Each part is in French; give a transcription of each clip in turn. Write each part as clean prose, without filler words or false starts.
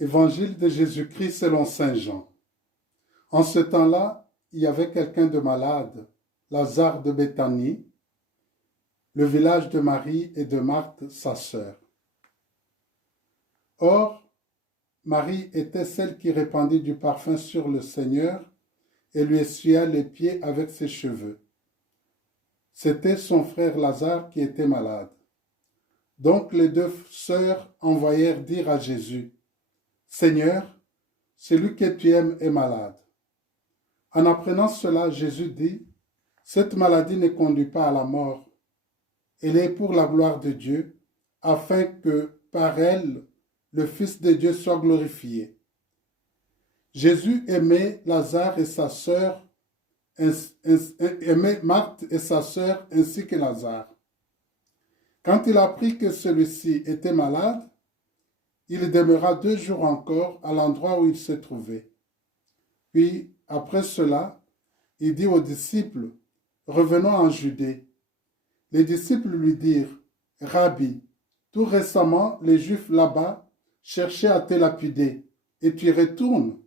Évangile de Jésus-Christ selon saint Jean. En ce temps-là, il y avait quelqu'un de malade, Lazare de Béthanie, le village de Marie et de Marthe, sa sœur. Or, Marie était celle qui répandit du parfum sur le Seigneur et lui essuya les pieds avec ses cheveux. C'était son frère Lazare qui était malade. Donc les deux sœurs envoyèrent dire à Jésus, « Seigneur, celui que tu aimes est malade. » En apprenant cela, Jésus dit, « Cette maladie ne conduit pas à la mort. Elle est pour la gloire de Dieu, afin que par elle, le Fils de Dieu soit glorifié. » Jésus aimait Lazare et sa sœur, aimait Marthe et sa sœur ainsi que Lazare. Quand il apprit que celui-ci était malade, il demeura 2 jours encore à l'endroit où il se trouvait. Puis, après cela, il dit aux disciples, « Revenons en Judée. » Les disciples lui dirent, « Rabbi, tout récemment, les Juifs là-bas cherchaient à te lapider, et tu y retournes. »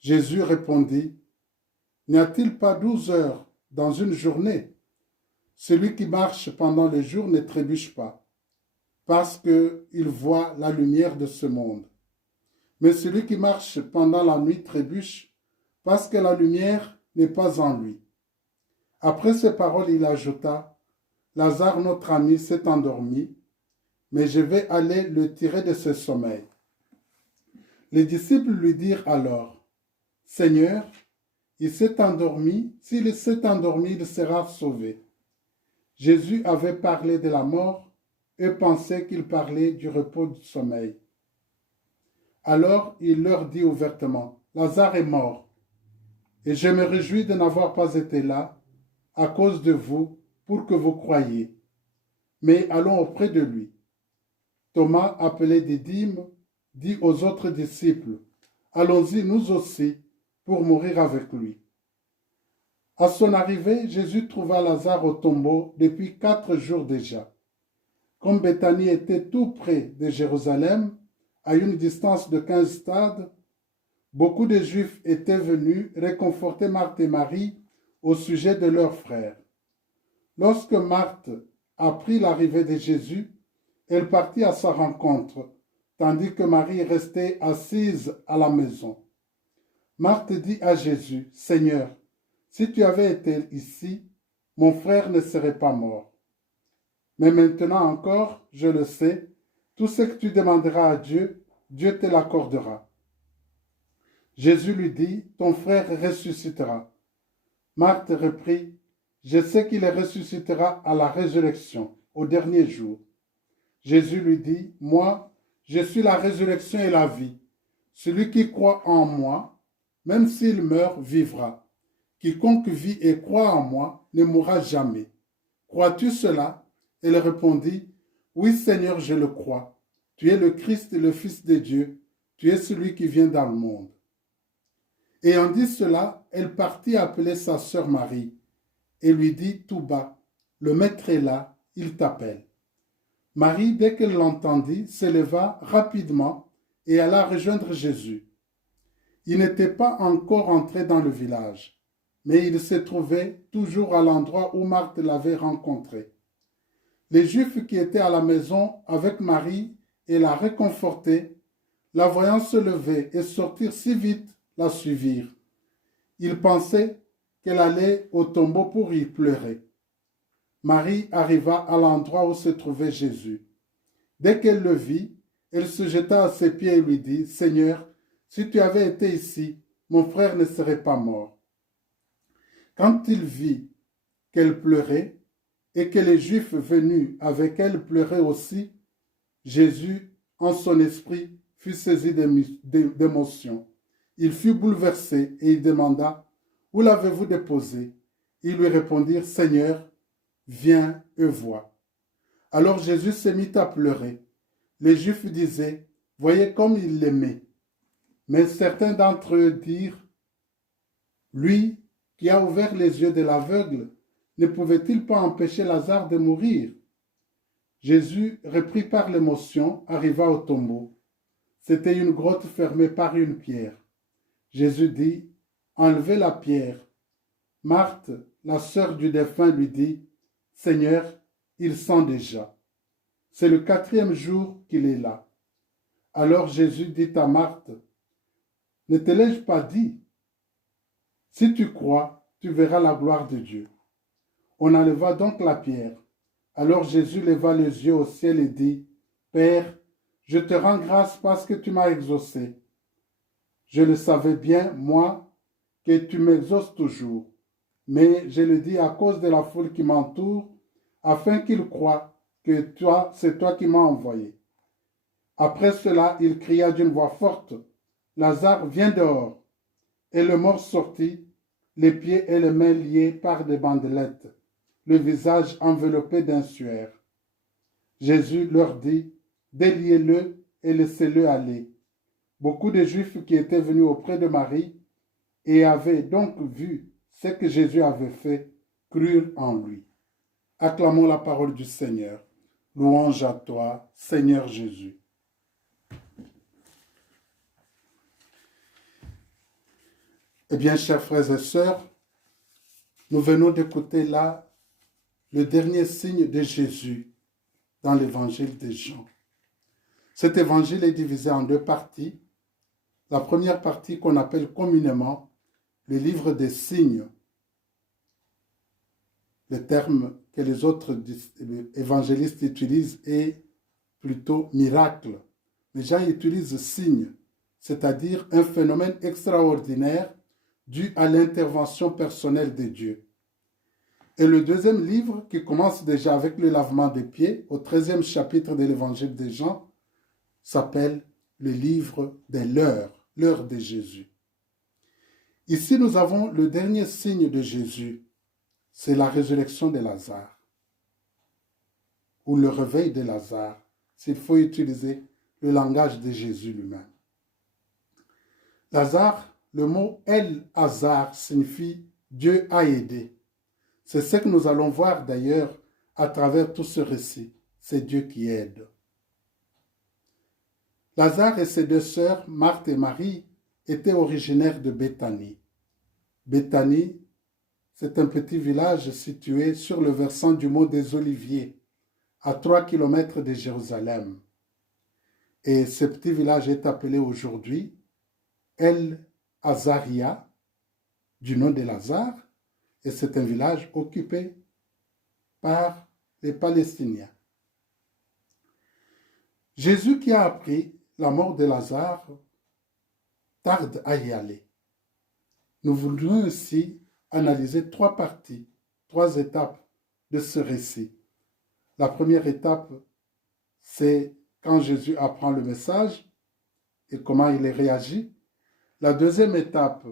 Jésus répondit, « N'y a-t-il pas 12 heures dans une journée? Celui qui marche pendant le jour ne trébuche pas, parce qu'il voit la lumière de ce monde. Mais celui qui marche pendant la nuit trébuche, parce que la lumière n'est pas en lui. » Après ces paroles, il ajouta, « Lazare, notre ami, s'est endormi, mais je vais aller le tirer de ce sommeil. » Les disciples lui dirent alors, « Seigneur, il s'est endormi, s'il s'est endormi, il sera sauvé. » Jésus avait parlé de la mort et pensait qu'il parlait du repos du sommeil. Alors il leur dit ouvertement, « Lazare est mort, et je me réjouis de n'avoir pas été là à cause de vous pour que vous croyiez. Mais allons auprès de lui. » Thomas, appelé Didyme, dit aux autres disciples, « Allons-y nous aussi pour mourir avec lui. » À son arrivée, Jésus trouva Lazare au tombeau depuis 4 jours déjà. Comme Béthanie était tout près de Jérusalem, à une distance de 15 stades, beaucoup de Juifs étaient venus réconforter Marthe et Marie au sujet de leur frère. Lorsque Marthe apprit l'arrivée de Jésus, elle partit à sa rencontre, tandis que Marie restait assise à la maison. Marthe dit à Jésus, « Seigneur, si tu avais été ici, mon frère ne serait pas mort. Mais maintenant encore, je le sais, tout ce que tu demanderas à Dieu, Dieu te l'accordera. » Jésus lui dit, « Ton frère ressuscitera. » Marthe reprit, « Je sais qu'il ressuscitera à la résurrection, au dernier jour. » Jésus lui dit, « Moi, je suis la résurrection et la vie. Celui qui croit en moi, même s'il meurt, vivra. Quiconque vit et croit en moi ne mourra jamais. Crois-tu cela? » Elle répondit, « Oui, Seigneur, je le crois. Tu es le Christ, le Fils de Dieu. Tu es celui qui vient dans le monde. » Ayant dit cela, elle partit appeler sa sœur Marie et lui dit tout bas, « Le Maître est là, il t'appelle. » Marie, dès qu'elle l'entendit, se leva rapidement et alla rejoindre Jésus. Il n'était pas encore entré dans le village, mais il se trouvait toujours à l'endroit où Marthe l'avait rencontré. Les Juifs qui étaient à la maison avec Marie et la réconfortaient, la voyant se lever et sortir si vite, la suivirent. Ils pensaient qu'elle allait au tombeau pour y pleurer. Marie arriva à l'endroit où se trouvait Jésus. Dès qu'elle le vit, elle se jeta à ses pieds et lui dit, « Seigneur, si tu avais été ici, mon frère ne serait pas mort. » Quand il vit qu'elle pleurait et que les Juifs venus avec elle pleuraient aussi, Jésus, en son esprit, fut saisi d'émotion. Il fut bouleversé et il demanda, « Où l'avez-vous déposé ?» Ils lui répondirent, « Seigneur, viens et vois. » Alors Jésus se mit à pleurer. Les Juifs disaient, « Voyez comme il l'aimait. » Mais certains d'entre eux dirent, « Lui qui a ouvert les yeux de l'aveugle, ne pouvait-il pas empêcher Lazare de mourir ?» Jésus, repris par l'émotion, arriva au tombeau. c'était une grotte fermée par une pierre. Jésus dit, enlevez la pierre. Marthe, la sœur du défunt, lui dit, Seigneur, il sent déjà. C'est le 4e jour qu'il est là. Alors Jésus dit à Marthe, ne te l'ai-je pas dit? Si tu crois, tu verras la gloire de Dieu. On enleva donc la pierre. Alors Jésus leva les yeux au ciel et dit, Père, je te rends grâce parce que tu m'as exaucé. Je le savais bien, moi, que tu m'exauces toujours. Mais je le dis à cause de la foule qui m'entoure, afin qu'ils croient que toi, c'est toi qui m'as envoyé. Après cela, il cria d'une voix forte, Lazare, viens dehors. Et le mort sortit, les pieds et les mains liés par des bandelettes, le visage enveloppé d'un suaire. Jésus leur dit, déliez-le et laissez-le aller. Beaucoup de Juifs qui étaient venus auprès de Marie et avaient donc vu ce que Jésus avait fait, crurent en lui. Acclamons la parole du Seigneur. Louange à toi, Seigneur Jésus. Eh bien, chers frères et sœurs, nous venons d'écouter là le dernier signe de Jésus dans l'évangile de Jean. Cet évangile est divisé en 2 parties. La première partie qu'on appelle communément le livre des signes, le terme que les autres évangélistes utilisent est plutôt miracle. Mais Jean utilise signe, c'est-à-dire un phénomène extraordinaire dû à l'intervention personnelle de Dieu. Et le deuxième livre, qui commence déjà avec le lavement des pieds, au 13e chapitre de l'évangile de Jean, s'appelle le livre de l'heure de Jésus. Ici, nous avons le dernier signe de Jésus, c'est la résurrection de Lazare, ou le réveil de Lazare, s'il faut utiliser le langage de Jésus lui-même. Lazare, le mot El-Hazar signifie Dieu a aidé. C'est ce que nous allons voir d'ailleurs à travers tout ce récit. C'est Dieu qui aide. Lazare et ses 2 sœurs, Marthe et Marie, étaient originaires de Béthanie. Béthanie, c'est un petit village situé sur le versant du mont des Oliviers, à 3 kilomètres de Jérusalem. Et ce petit village est appelé aujourd'hui El-Azaria, du nom de Lazare, et c'est un village occupé par les Palestiniens. Jésus, qui a appris la mort de Lazare, tarde à y aller. Nous voudrions aussi analyser 3 parties, 3 étapes de ce récit. La première étape, c'est quand Jésus apprend le message et comment il réagit. La deuxième étape,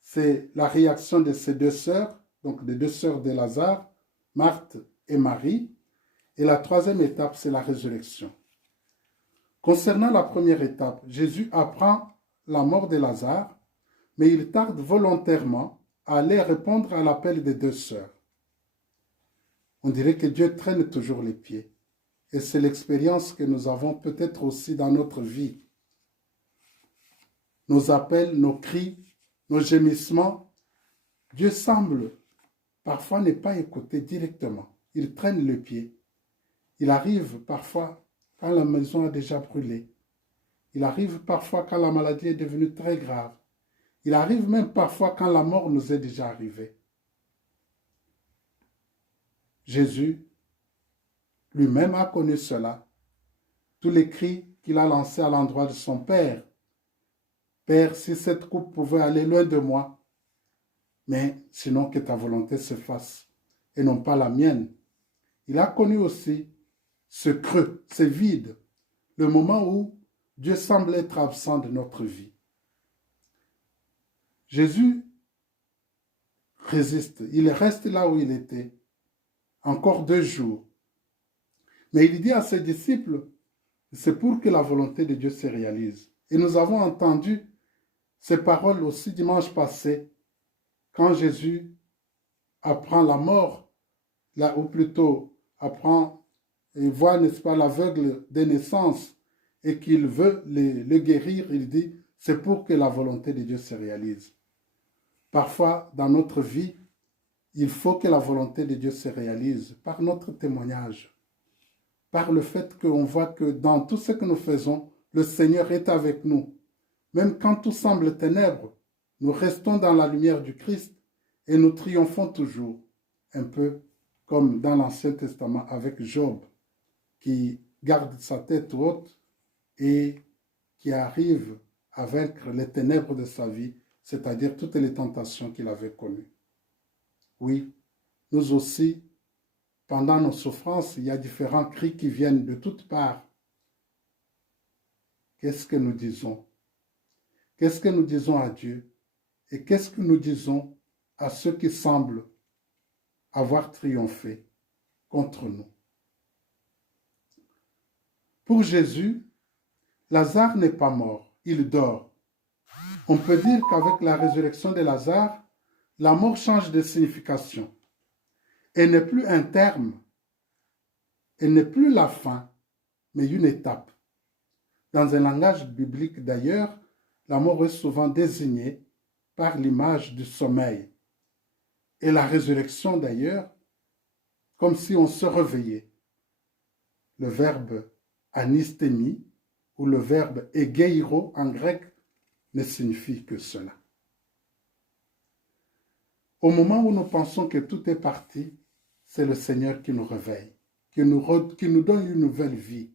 c'est la réaction de ses 2 sœurs, donc des 2 sœurs de Lazare, Marthe et Marie. Et la troisième étape, c'est la résurrection. Concernant la première étape, Jésus apprend la mort de Lazare, mais il tarde volontairement à aller répondre à l'appel des 2 sœurs. On dirait que Dieu traîne toujours les pieds. Et c'est l'expérience que nous avons peut-être aussi dans notre vie. Nos appels, nos cris, nos gémissements, Dieu semble parfois ne pas écouter directement. Il traîne le pied. Il arrive parfois quand la maison a déjà brûlé. Il arrive parfois quand la maladie est devenue très grave. Il arrive même parfois quand la mort nous est déjà arrivée. Jésus lui-même a connu cela. Tous les cris qu'il a lancés à l'endroit de son Père. Père, si cette coupe pouvait aller loin de moi, mais sinon que ta volonté se fasse et non pas la mienne. Il a connu aussi ce creux, ce vide, le moment où Dieu semble être absent de notre vie. Jésus résiste, il reste là où il était, encore 2 jours. Mais il dit à ses disciples, c'est pour que la volonté de Dieu se réalise. Et nous avons entendu ces paroles aussi dimanche passé, quand Jésus apprend la mort, ou plutôt apprend et voit, n'est-ce pas, l'aveugle de naissance et qu'il veut le guérir, il dit, c'est pour que la volonté de Dieu se réalise. Parfois, dans notre vie, il faut que la volonté de Dieu se réalise par notre témoignage, par le fait qu'on voit que dans tout ce que nous faisons, le Seigneur est avec nous. Même quand tout semble ténèbres, nous restons dans la lumière du Christ et nous triomphons toujours, un peu comme dans l'Ancien Testament avec Job, qui garde sa tête haute et qui arrive à vaincre les ténèbres de sa vie, c'est-à-dire toutes les tentations qu'il avait connues. Oui, nous aussi, pendant nos souffrances, il y a différents cris qui viennent de toutes parts. Qu'est-ce que nous disons? Qu'est-ce que nous disons à Dieu? Et qu'est-ce que nous disons à ceux qui semblent avoir triomphé contre nous? Pour Jésus, Lazare n'est pas mort, il dort. On peut dire qu'avec la résurrection de Lazare, la mort change de signification. Elle n'est plus un terme, elle n'est plus la fin, mais une étape. Dans un langage biblique d'ailleurs, la mort est souvent désignée par l'image du sommeil. Et la résurrection d'ailleurs, comme si on se réveillait. Le verbe anistémie ou le verbe egeiro en grec ne signifie que cela. Au moment où nous pensons que tout est parti, c'est le Seigneur qui nous réveille, qui nous donne une nouvelle vie,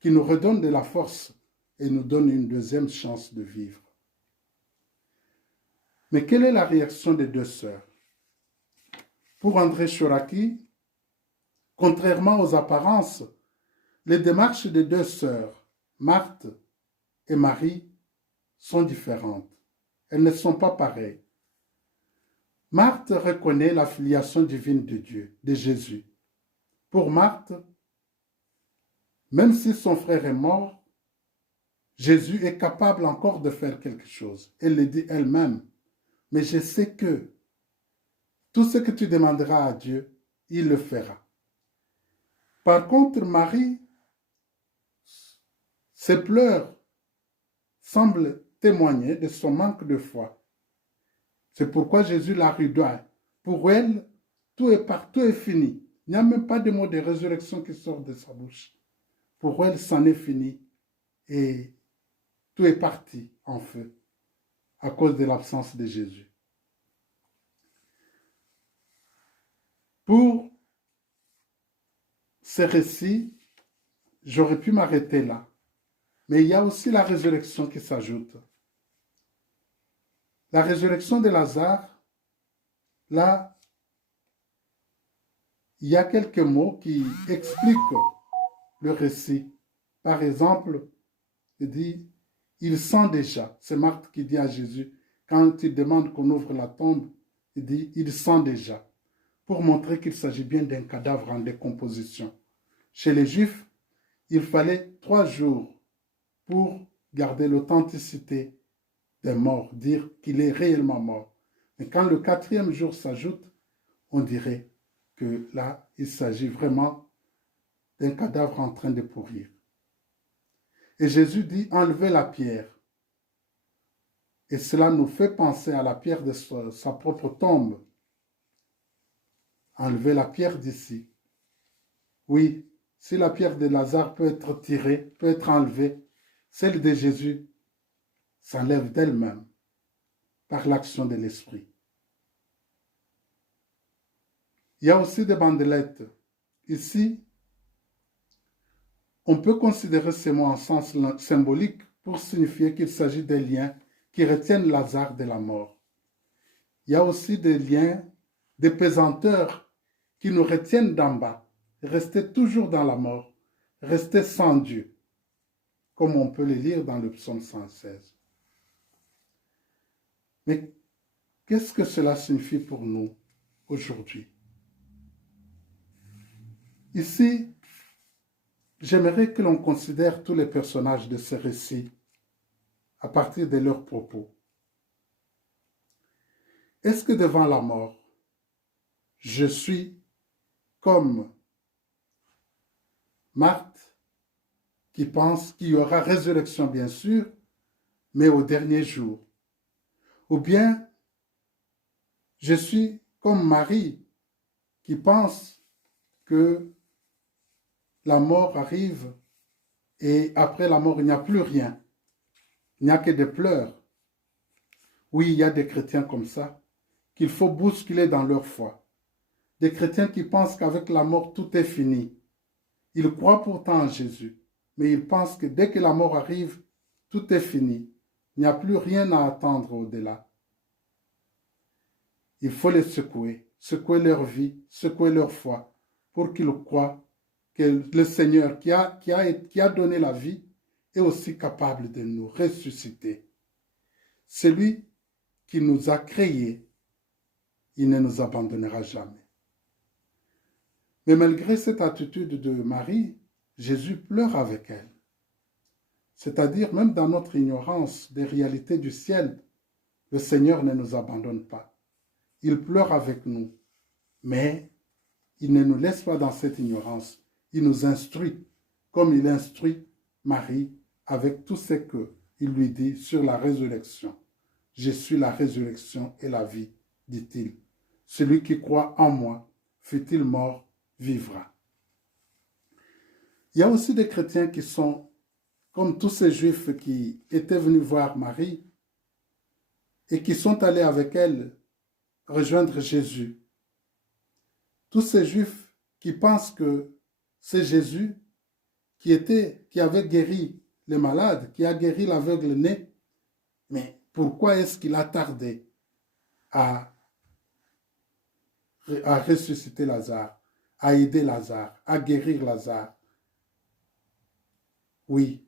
qui nous redonne de la force et nous donne une deuxième chance de vivre. Mais quelle est la réaction des deux sœurs? Pour André Chouraki, contrairement aux apparences, les démarches des deux sœurs, Marthe et Marie, sont différentes. Elles ne sont pas pareilles. Marthe reconnaît la filiation divine de Dieu, de Jésus. Pour Marthe, même si son frère est mort, Jésus est capable encore de faire quelque chose. Elle le dit elle-même. Mais je sais que tout ce que tu demanderas à Dieu, il le fera. Par contre, Marie, ses pleurs semblent témoigner de son manque de foi. C'est pourquoi Jésus la rudoie. Pour elle, tout est fini. Il n'y a même pas de mot de résurrection qui sort de sa bouche. Pour elle, c'en est fini. Et tout est parti en feu à cause de l'absence de Jésus. Pour ces récits, j'aurais pu m'arrêter là. Mais il y a aussi la résurrection qui s'ajoute. La résurrection de Lazare, là, il y a quelques mots qui expliquent le récit. Par exemple, il dit, il sent déjà. C'est Marthe qui dit à Jésus, quand il demande qu'on ouvre la tombe, il dit, il sent déjà. Pour montrer qu'il s'agit bien d'un cadavre en décomposition. Chez les Juifs, il fallait 3 jours pour garder l'authenticité des morts, dire qu'il est réellement mort. Mais quand le 4e jour s'ajoute, on dirait que là, il s'agit vraiment d'un cadavre en train de pourrir. Et Jésus dit, enlevez la pierre. Et cela nous fait penser à la pierre de sa propre tombe. Enlevez la pierre d'ici. Oui, si la pierre de Lazare peut être tirée, peut être enlevée, celle de Jésus s'enlève d'elle-même par l'action de l'Esprit. Il y a aussi des bandelettes. Ici, on peut considérer ces mots en sens symbolique pour signifier qu'il s'agit des liens qui retiennent Lazare de la mort. Il y a aussi des liens, des pesanteurs qui nous retiennent d'en bas, rester toujours dans la mort, rester sans Dieu, comme on peut le lire dans le psaume 116. Mais qu'est-ce que cela signifie pour nous aujourd'hui? Ici, j'aimerais que l'on considère tous les personnages de ce récit à partir de leurs propos. Est-ce que devant la mort, je suis comme Marthe qui pensent qu'il y aura résurrection, bien sûr, mais au dernier jour. Ou bien, je suis comme Marie qui pense que la mort arrive et après la mort, il n'y a plus rien. Il n'y a que des pleurs. Oui, il y a des chrétiens comme ça qu'il faut bousculer dans leur foi. Des chrétiens qui pensent qu'avec la mort, tout est fini. Ils croient pourtant en Jésus, mais ils pensent que dès que la mort arrive, tout est fini. Il n'y a plus rien à attendre au-delà. Il faut les secouer leur vie, secouer leur foi, pour qu'ils croient que le Seigneur qui a donné la vie est aussi capable de nous ressusciter. Celui qui nous a créés, il ne nous abandonnera jamais. Mais malgré cette attitude de Marie, Jésus pleure avec elle. C'est-à-dire, même dans notre ignorance des réalités du ciel, le Seigneur ne nous abandonne pas. Il pleure avec nous, mais il ne nous laisse pas dans cette ignorance. Il nous instruit, comme il instruit Marie avec tout ce qu'il lui dit sur la résurrection. Je suis la résurrection et la vie, dit-il. Celui qui croit en moi, fût-il mort, vivra. Il y a aussi des chrétiens qui sont comme tous ces juifs qui étaient venus voir Marie et qui sont allés avec elle rejoindre Jésus. Tous ces juifs qui pensent que c'est Jésus qui avait guéri les malades, qui a guéri l'aveugle né. Mais pourquoi est-ce qu'il a tardé à ressusciter Lazare, à aider Lazare, à guérir Lazare? Oui,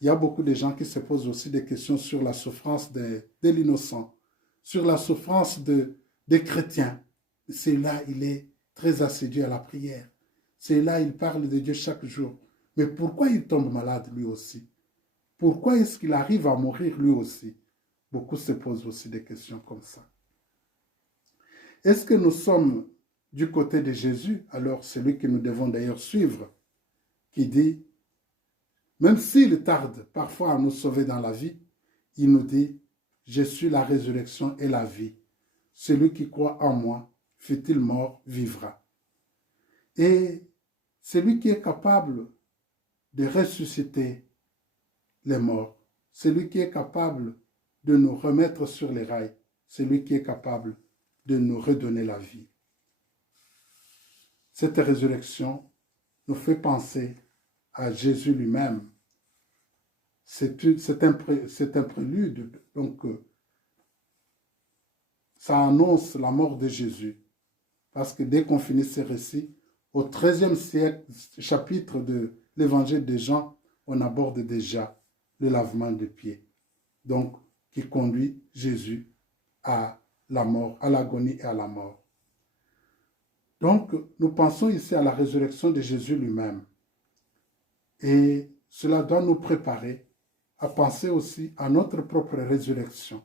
il y a beaucoup de gens qui se posent aussi des questions sur la souffrance de l'innocent, sur la souffrance des chrétiens. C'est là, il est très assidu à la prière. C'est là, il parle de Dieu chaque jour. Mais pourquoi il tombe malade lui aussi? Pourquoi est-ce qu'il arrive à mourir lui aussi? Beaucoup se posent aussi des questions comme ça. Est-ce que nous sommes du côté de Jésus? Alors, celui que nous devons d'ailleurs suivre, qui dit, même s'il tarde parfois à nous sauver dans la vie, il nous dit, je suis la résurrection et la vie. Celui qui croit en moi, fût-il mort, vivra. Et celui qui est capable de ressusciter les morts, celui qui est capable de nous remettre sur les rails, celui qui est capable de nous redonner la vie. Cette résurrection nous fait penser à Jésus lui-même. C'est un prélude, donc ça annonce la mort de Jésus. Parce que dès qu'on finit ces récits, au XIIIe siècle, chapitre de l'évangile de Jean, on aborde déjà le lavement des pieds. Donc, qui conduit Jésus à la mort, à l'agonie et à la mort. Donc, nous pensons ici à la résurrection de Jésus lui-même. Et cela doit nous préparer à penser aussi à notre propre résurrection.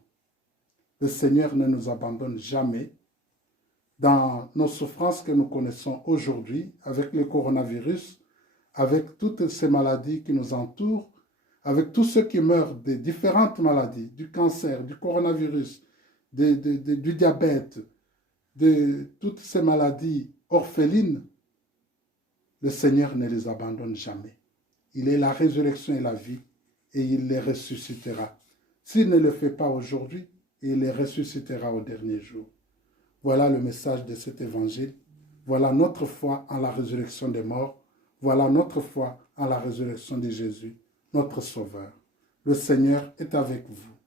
Le Seigneur ne nous abandonne jamais. Dans nos souffrances que nous connaissons aujourd'hui, avec le coronavirus, avec toutes ces maladies qui nous entourent, avec tous ceux qui meurent de différentes maladies, du cancer, du coronavirus, du diabète, de toutes ces maladies orphelines, le Seigneur ne les abandonne jamais. Il est la résurrection et la vie, et il les ressuscitera. S'il ne le fait pas aujourd'hui, il les ressuscitera au dernier jour. Voilà le message de cet évangile. Voilà notre foi en la résurrection des morts. Voilà notre foi en la résurrection de Jésus, notre Sauveur. Le Seigneur est avec vous.